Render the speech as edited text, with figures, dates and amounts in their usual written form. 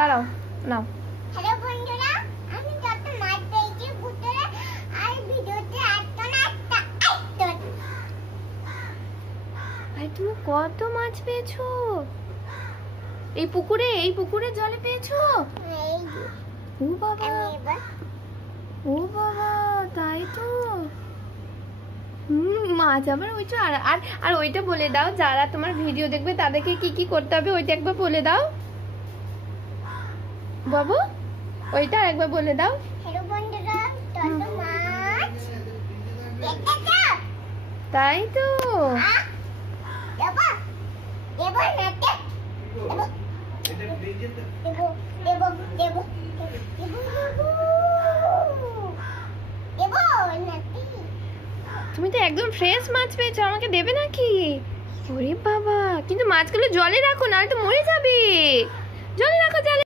দাঁড়াও, নাও। হ্যালো বন্ধুরা, আমি যত মাছ পেয়েছি পুকুরে আর ভিডিওতে একটা না একটা ভাই তুমি কত মাছ পেয়েছো এই পুকুরে জলে পেয়েছো? ও বাবা, ও বাবা, তাই তো। মাছ আবার ওইটা। আর ওইটা বলে দাও, যারা তোমার ভিডিও দেখবে তাদেরকে কি কি করতে হবে ওইটা একবার বলে দাও বাবু, ওইটা একবার বলে দাও। হ্যালো বন্ধুরা, যত মাছ দেখতেছো? তাই তো। দেবো দেবো নাতে দেবো দেবো দেবো দেবো দেবো নাতে। তুমি তো একদম ফ্রেশ মাছ পেয়েছো, আমাকে দেবে নাকি? ওরে বাবা, কিন্তু মাছগুলো জলে রাখো, নাহলে তো মরে যাবে। জলে রাখো, জলে।